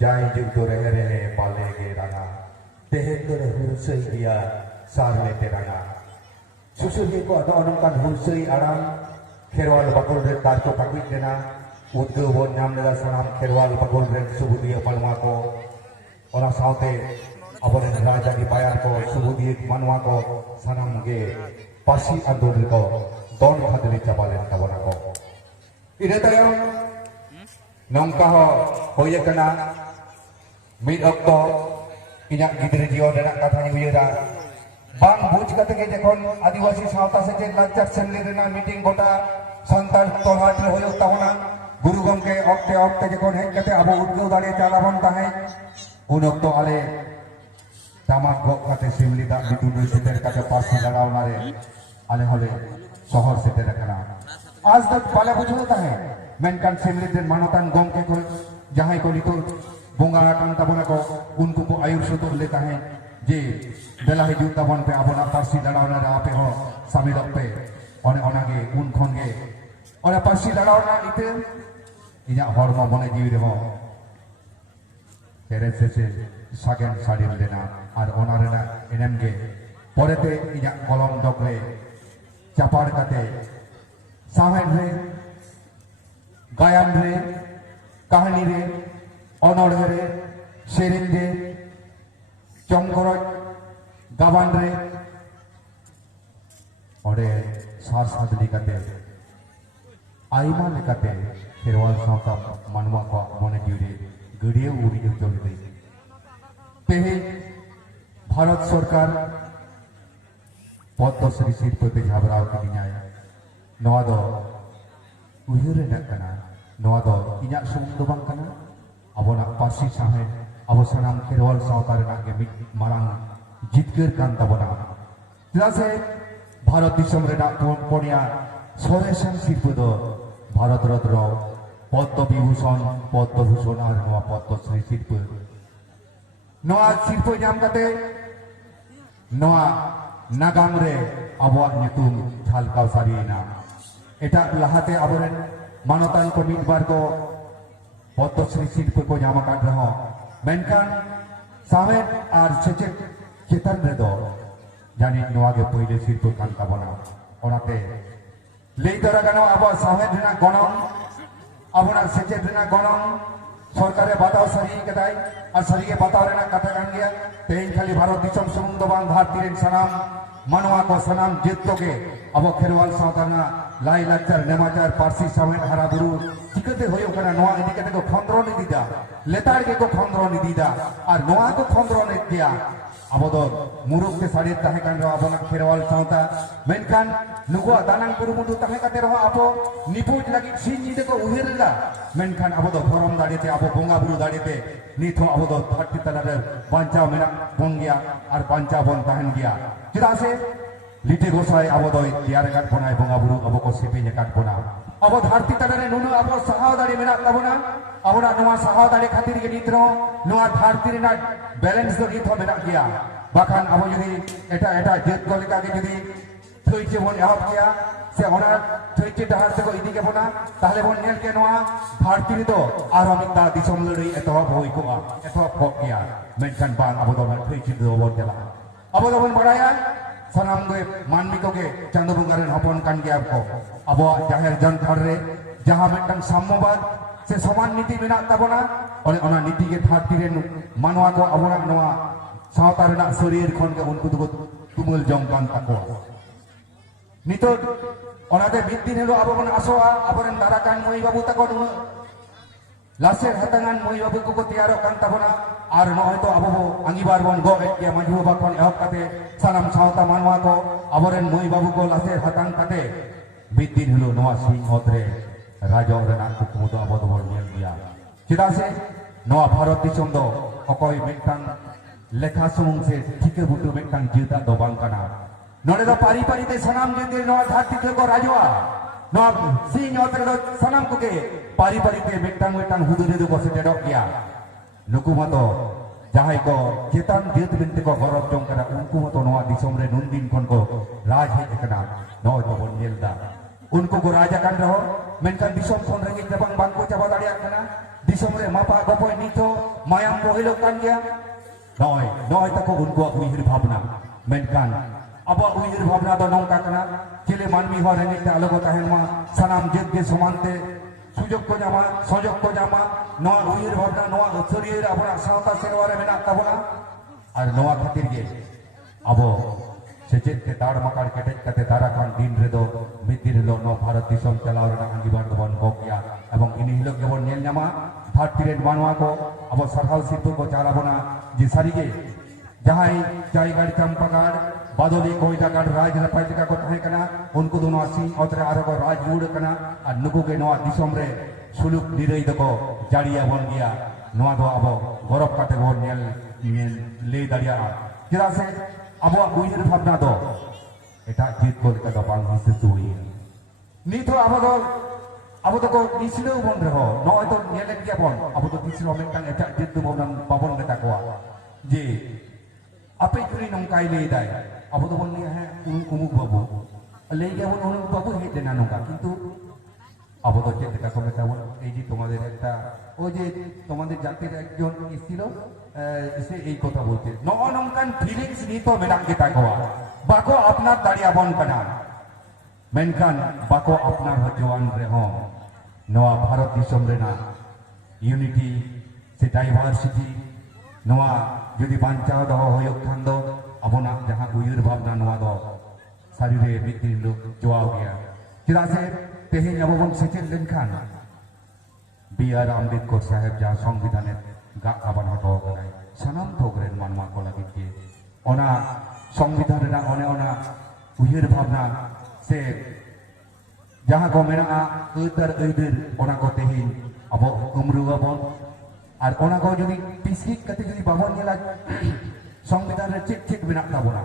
Jai juk tu rehe pale ge ranga tehe tu re hursei dia sarle teranga susul ge ko ada orang kan hursei aram kherwal bakul re tar ko pakui dena udgo bon nyam lela sanam kherwal bakul re subudia palma ko ora saute abore raja di bayar ko subudia manwa ko sanam ge pasi andol ko don khadri cabalen tabona ko ina tayong nongka ho hoye kana mid okto inyak gidre jiwa denak kathanya uyara bang buj kate ge jekon adivasi sawta sechet lancar senli rena meeting gota santal tolhat re hoyo tabona guru gomke okte jekon hej kate abo udgo dare chalabon tahe un okto ale tamak gok kate simli dak bitundu seter kate pasi lagaw nare ale hole শহর সেটে রাখা আজ তক পালা বুঝলো তাহে মেনকান সেমলিদের মানতান গমকে করে যাহাই কো নিতো বঙ্গা কান তাবনা কো উनको को आयुर सुतुर लेता है जे बेला हिजु ताबन पे आबना पारसी लड़ावना रे आपे हो सामिल पे ओने ओनागे उन खनगे ओने पारसी लड़ावना इते इया हरम मने जीवी रे हो केरे से सागेन साडिल लेना और ओना रेना एनेमगे परेते इया कलम डगरे चापाड़ कते साहेन रे गायन रे कहानी रे अनड़ रे सेरिन रे चमकरज गाबान रे ओरे सार सादली कते आइमा लेकाते खेरवाल सावता मानवा को मने जिउरे गड़िया उड़ी चलते तेहे भारत सरकार पद्मश्री शिल्पते झाबराव किनियाय नवा दो उहिरे नकना नवा दो इन्या सुमुंग दो बांग कना अबोना पासी साहे अबो सनाम खेरवाल सावता रेना के मारांग जितगर कान ताबोना चेदा से भारत दिसम रेना पोनिया सरेसन शिल्प दो भारत रत्न पद्म विभूषण और नवा पद्मश्री शिल्प नवा शिल्प नाम कते नवा नागाम रे आबोआग नितुम झालकाव सारियेना एटा लाहाते आबोरेन मानतान को मिदबार को पद्मश्री शिल्प को नाम काट रहा मेनखान साहेब और सेचेत चेतन रे दो जानी नवा गे पहिले शिल्प कान ताबोना ओनाते लेई दरा गानो आबो साहेब रेना गणम आबोना सेचेत रेना गणम सरकारे बाताव सारिये कदाय और सारिये बाताव रेना कथा कान गया तेन खाली भारत दिसम सुमुंग दो बांग भारती रेन सनाम मानवा को सनाम जितो के अब खेरवाल सावताना लाई लाचार नेमाचार पारसी सामेन हरा बुरु चिकते होयो कना नवा इदि कते को खंद्रो नि दिदा लेतार के को खंद्रो नि दिदा और नवा को खंद्रो नि दिया अब दो मुरुक के साड़ी ताहे कान रो अबना खेरवाल सावता मेनखान नुगुआ दानांग कुरुमुदु ताहे कते रो आपो निपुज लगी सिन निदे को उहिरला मेनखान अब दो फरम दाड़ीते अब बोंगा बुरु दाड़ीते निथो अब दो धरती तलारे बांचा मेना बन गया और बांचा बन ताहन गया चेदा से लिटे गोसाई अब दो तियार काट बनाय बोंगा बुरु अब को सिपिने काट बना अब धरती तलारे नुनु अब सहाव दाड़ी मेना ताबना अबना नवा सहाव दाड़ी खातिर के नित्रो नवा धरती रेना बैलेंस दो निथो मेना गया बाखान अब यदि एटा एटा जेत को लेका के यदि थइचे बन एहब गया से ओना थइचे डहार से को इदि के बना ताहले बन नेल के नवा धरती दो आरो मिता दिसम लड़ी एतहब होई को एतहब को गया मेनखान बांग अब दो थइचे दो बन जला अब दो बन बड़ाया सनाम गे मानमी को के चंदो बुंगारेन हपन कान गया को अब जाहेर जनथार रे जहां मेटन साम्यवाद से समान नीति मेना ताबोना और ओना नीति के धरती रेन मानवा को अबोना नवा सावता रेना शरीर खन के उनको तो तुमुल जंकान ताको नितो ओनाते बिदिन हेलो आबोन आसोआ आबोरेन दाराकान मई बाबू ताको लासेर हतांगान मई बाबू को तैयारो कान ताबोना और नय तो आबो आंगिबार बन गो के मांझू बाखन एहब काते सानाम सावता मानवा को आबोरेन मई बाबू को लासेर हतांग काते बिदिन हेलो नवा सिंहत रे राजो रेना कुकुम दो आबो दो नेल गया चेदा से नवा भारत दिसम दो अकय मेटांग लेखा सुमुंग से ठीके बुटु मेटांग जिता दो बांग काना नोडे दो पारी पारी ते सनाम जेते नवा धरती ते को राजवा नवा सिंह अतरे दो सनाम को के पारी पारी ते मेटांग हुदुरे दो को सेटेडो गया नुकु मतो जहां को चेतन जेत बिनते को गौरव जों करा उनको मतो नवा दिसम रे नुनदिन कोन को राज हे कना नो तो बन नेलदा उनको को राजा कान रहो मेनकान दिसम खन रेंगे जबांग बांग को चाबा दाड़िया कना disom re mapa gopoi nito mayam bohilok kan gea noi tako unkuak uihir bhabna menkan abo uihir bhabna do nongka kana chile manmi hor rengit te alogo tahen ma sanam jet ge somante sujog ko nyama noa uihir bhabna noa utsuriye abona sawta serwa re menak tabona ar noa khatir ge abo sejek te dar makar ketek kate darakan din redo midir hilo no bharat disom chalao rena angibar dobon gokya ebong ini hilo gebon nyel nyama bhartiren manwa ko abo sarhal sirpu ko chalabona je sarige jahai jaigar champagar badoli koitagar raj rapaitaka ko tahe kana unku do noa sing otre aro ko raj rud kana ar nuku ge noa disom re suluk nirei doko jariya bon gya noa do abo gorop kate bon nyel le daria kira se abo uihir bhabna do eta jit ko leka do bang hise tui nito abo do ko disilo bon reho noi to nyelek dia bon abo to disilo mentang eta jit do bon babon leka ko je ape juri nongkai le dai abo do bon ni ha umuk babu le ge bon umuk babu he dena nongka কিন্তু abo to chet leka ko meta bon ei ji tomader ekta o je tomader jatir ekjon isilo इसे एक কথা বলতে ননংকান feelings নিতো Maddox kita ko bako apnar daria bon kana menkan bako apnar hojuan reho noa bharat disom rena unity se diversity noa jodi bancao doho hoyok khan do abona jaha uyir bhabna noa do sarire mitin lo joao gya kida se tehenya bobon sechel lenkhan B.R. Ambedkar saheb jaha সংবিধানের gak kapan hoto kanai sanam thogren manma ko lagi ke ona সংবিধান rena ona uyir bhabna se jaha ko mena eider ona ko tehin abo umru abon ar ona ko jodi pisik kate jodi babon nyela সংবিধান re cek benak tabona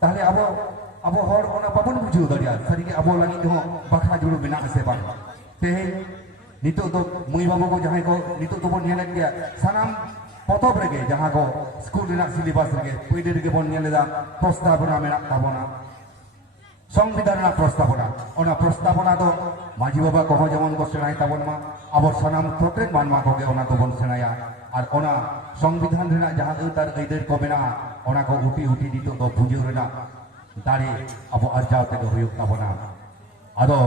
tahle abo hor ona babon buju daria sarige abo lagi ho bakha julu benak se bang tehin nitok do mui babu ko jahai ko nitok do bon nyelek dia sanam potob rege jaha ko school rena syllabus rege puide rege bon nyeleda prostabona menak tabona সংবিধান rena prostabona ona prostabona do maji baba ko jemon ko senai tabon ma abo sanam protek manma ko ge ona do bon senaya ar ona সংবিধান rena jaha eutar eider ko mena ona ko uti nitok do buju rena dari abo arjao te do huyuk tabona ado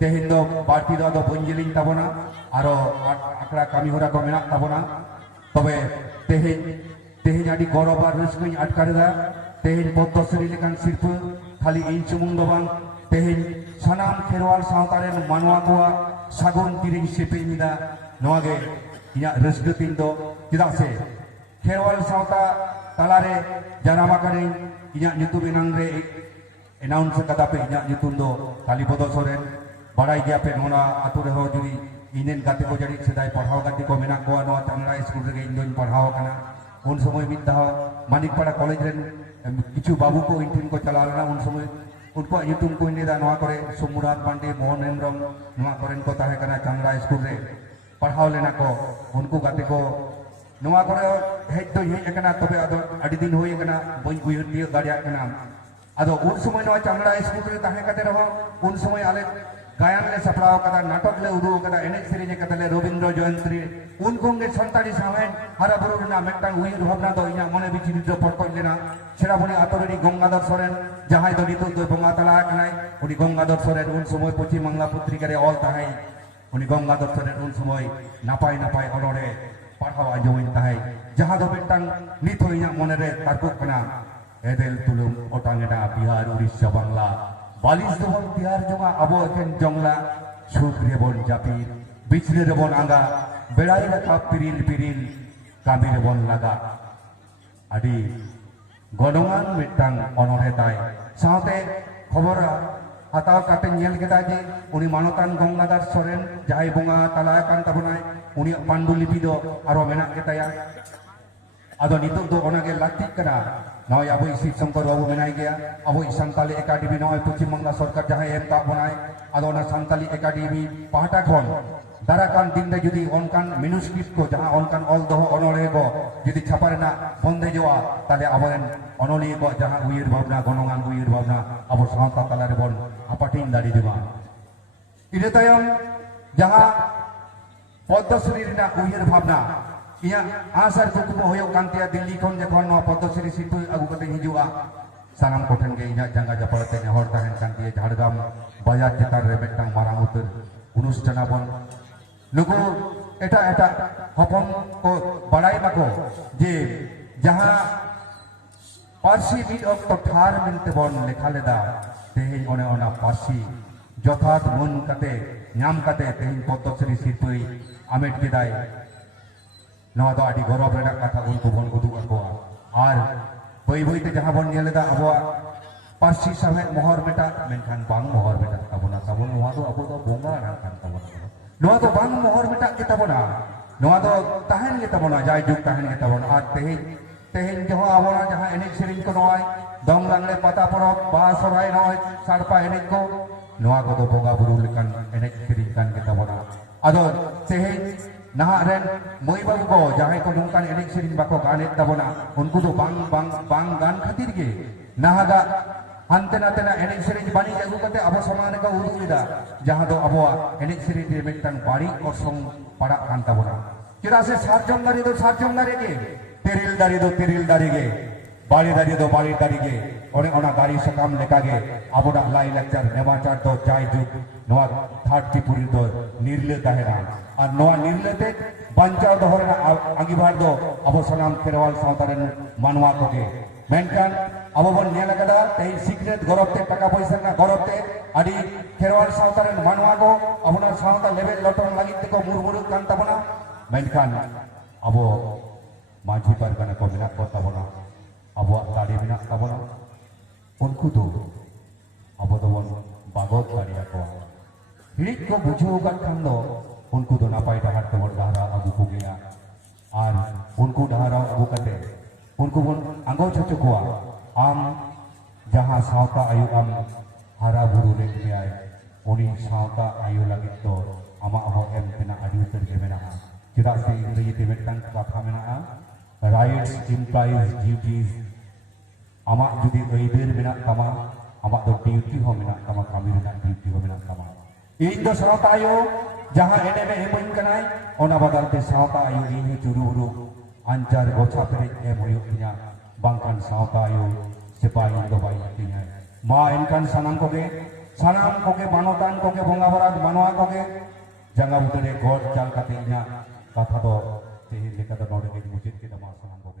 tehin do barti do bonjeling tabona aro akra kami hora ko menak tabona tobe tehin adi gorobar ruskui atkareda tehin poddosri lekan sirpu khali in sumung do bang tehin sanam kherwal sawtaren manwa ko sagun tiring sepe mida noa ge inya reuske tin do tidak se kherwal sawta talare janama kare inya nyutum enang re announce kata pe inya nyutum do Kalibodo Soren barai gya pe nona atu reho juri inen gate ko jadi sedai padhao gati ko menak ko no Changra school re indon padhao kana un somoy mid daw Manikpada college ren kichu babu ko intin ko chalalana un somoy unko nyutum ko inde da noa kore Sumurat Pande Mohan Hemrom noa koren ko tahe kana Changra school re padhao lena ko unku gate ko noa kore hej do hej kana tobe ado adi din hoye kana boy uyur dia daria kana ado un somoy noa Changra school re tahe kate reho un somoy ale gayan le saplao kada natok le udu kada enek series kata le Robindro Joyantri unko nge santari sahen hara buru rena mektang uyir bhabna do inya mone bichi nidro porkoi lena sera boni atoreni Gangadhar Soren jahai do nitu do bonga tala kanai uni Gangadhar Soren un somoy Pochim Bangla putrika re ol tahai uni Gangadhar Soren un somoy napai onore padhao anjoin tahai jaha do mektang nito inya mone re tarkuk kana edel tulung otangena Bihar Urisha Bangla balis dobon Bihar jonga abo eken jongla suk rebon japir bichre rebon anga berai raka piril kami rebon laga adi godongan mitang onore tai saute khobor hataw kate nyel keta je uni manotan Gangadhar Soren jahai bonga talakan tabonai uni pandulipi do aro menak kita ya ado nituk do onage lakti kana noy abo Shiv Shankar babu menai gaya abo Santali Academy noy Pochim Bangla Sarkar jahai em tak bonai ado ona Santali Academy pahata khon darakan din re judi onkan manuscript ko jaha onkan ol doho onole ko judi chaparena bonde joa tale aboren onoli ko jaha uyir bhabna gonongan uyir bhabna abo sawta talare bon apatin dari diba ide tayom jaha Poddosri rena uhir bhabna iya asar kukubo hoyok kantia Dilli khon jekon no Poddosri situ agu kate hijua sanam koten ge inya jangga japalate ne hor tahen kantia Jhargam bayar cetar re metang marang utur অনুষ্ঠানাবন nuku eta hopon ko balai mako je jaha parsi mid okto thar minte bon lekha leda tehin one ona parsi jothat mun kate nyam kate tehin Poddosri sirpui amet kedai नवा तो आदि गौरव रेना कथा उनको बन उदुग अकोआ और बई बई ते जहां बन नेलेदा अबवा पार्सी समेत मोहर मेटा मेनखान बांग मोहर मेटा ताबोना ताबोन नवा तो अबो तो बोंगा नाखान ताबोना नवा तो बांग मोहर मेटा के ताबोना नवा तो ताहेन के ताबोना जाय जुग ताहेन के ताबोना और तेहेन जहां अबोना जहां एनेक सेरिन को नवाय दंग लांगले पाता परब बा सराय नवाय सारपा एनेक को नवा को तो बोंगा बुरु लेकान एनेक सेरिन kan के ताबोना आदो तेहेन nah ren moi babu ko jahe ko nungkan enek sering bako ganet tabona unku do bang gan khatir ge nahaga antena tena enek sering bani jagu kate abo samane ka udu ida jaha do abo enek sering di mektang bari kosong padak kan tabona kira se sarjom dari ge teril dari ge bari dari ge one ona gari sakam leka ge abo da lai lecture nemacar do jai juk noa third tipuri do nirle tahera আর নোয়া নির্লেতে বাঞ্চাও দহরনা আঙ্গিভার দো আবো সানাম খেরওয়াল সাঁওতারেন মানওয়া কোকে মেনকান আবো বন নেলাকাদা তেই secret গরবতে টাকা পয়সা না গরবতে আদি খেরওয়াল সাঁওতারেন মানওয়া গো আপনার সাঁওতা লেভেল লটন লাগিতে কো মুরমুরু কান তাবনা মেনকান আবো মাঝি পারগানা কো মিনা কো তাবনা আবো দাড়ি মিনা তাবনা উনকু তো আবো তো বন বাগত দাড়িয়া কো হিড়িক কো বুঝাও গান খান দো उनको तो नापाई डहार तमन डहारा अगु को गया और उनको डहारा अगु कते उनको बन अंगो चचो कोआ आम जहां सावता आयु आम हरा बुरु ले में आए उनी सावता आयु लगी तो आमा हो एम तेना आदि उतर के मेना चिदा से इंग्रजी ते मेटang कथा मेना राइट्स इम्प्लाइज ड्यूटीज आमा जुदी अइदेर मेना तमा आमा तो ड्यूटी हो मेना तमा कामी मेना ड्यूटी हो मेना तमा इन दो सावता आयु जहां एने में एमइन कनाय ओना बदलते सावता आयु इनी जुरुरु अंचार गोछा पेरे एम होयो इना बांकान सावता आयु सिपाही दो बाई तिना मा इनकान सनाम कोगे मानोतान कोगे बोंगा बराग मानवा कोगे जंगा बुतरे गोड चाल काते इना कथा दो तेहि लेका दो नोडे के मुजित के दमा सनाम